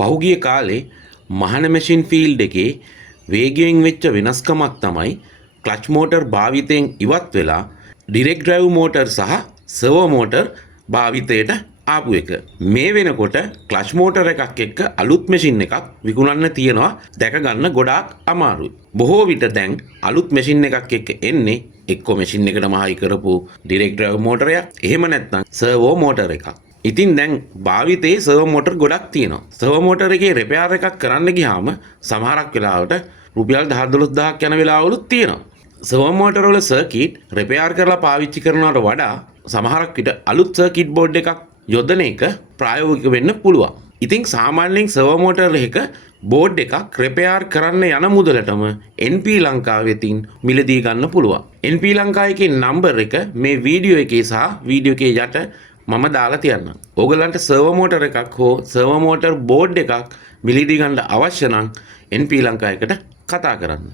පහුගිය කාලේ මහන මැෂින් ෆීල්ඩ් එකේ වේගයෙන් වෙච්ච වෙනස්කමක් තමයි ක්ලච් මෝටර් භාවිතයෙන් ඉවත් වෙලා ඩිරෙක්ට් ඩ්‍රයිව් මෝටර් සහ සර්වෝ මෝටර් භාවිතයට ආපු එක. මේ වෙනකොට ක්ලච් මෝටර් එකක් එක්ක අලුත් මැෂින් එකක් විකුණන්න තියනවා දැක ගන්න ගොඩාක් අමාරුයි. බොහෝ විට දැන් අලුත් මැෂින් එකක් එක්ක එන්නේ එක්කෝ මැෂින් එකටම හයි කරපු ඩිරෙක්ට් ඩ්‍රයිව් මෝටරයක්, එහෙම නැත්නම් සර්වෝ මෝටර් එකක්. ඉතින් දැන් භාවිතයේ සර්වෝ මෝටර් ගොඩක් තියෙනවා. සර්වෝ මෝටර් එකේ රිපෙයාර් එකක් කරන්න ගියාම සමහරක් වෙලාවට රුපියල් 10-12000ක් යන වෙලාවලුත් තියෙනවා. සර්වෝ මෝටර් වල සර්කිට් රිපෙයාර් කරලා පාවිච්චි කරනවට වඩා සමහරක් විට අලුත් සර්කිට් බෝඩ් එකක් යොදන එක ප්‍රායෝගික වෙන්න පුළුවන්. ඉතින් සාමාන්‍යයෙන් සර්වෝ මෝටර් එක බෝඩ් එකක් රිපෙයාර් කරන්න යන මුදලටම NP ලංකාව වෙතින් මිලදී ගන්න පුළුවන්. NP ලංකාව එකේ නම්බර් එක මේ වීඩියෝ එකේ සහ වීඩියෝ එකේ යට මම දාලා තියන්නම්. ඕගලන්ට සර්වෝ මෝටර් එකක් හෝ සර්වෝ මෝටර් බෝඩ් එකක් මිලදී ගන්න අවශ්‍ය නම් NP ලංකාව එකට කතා කරන්න.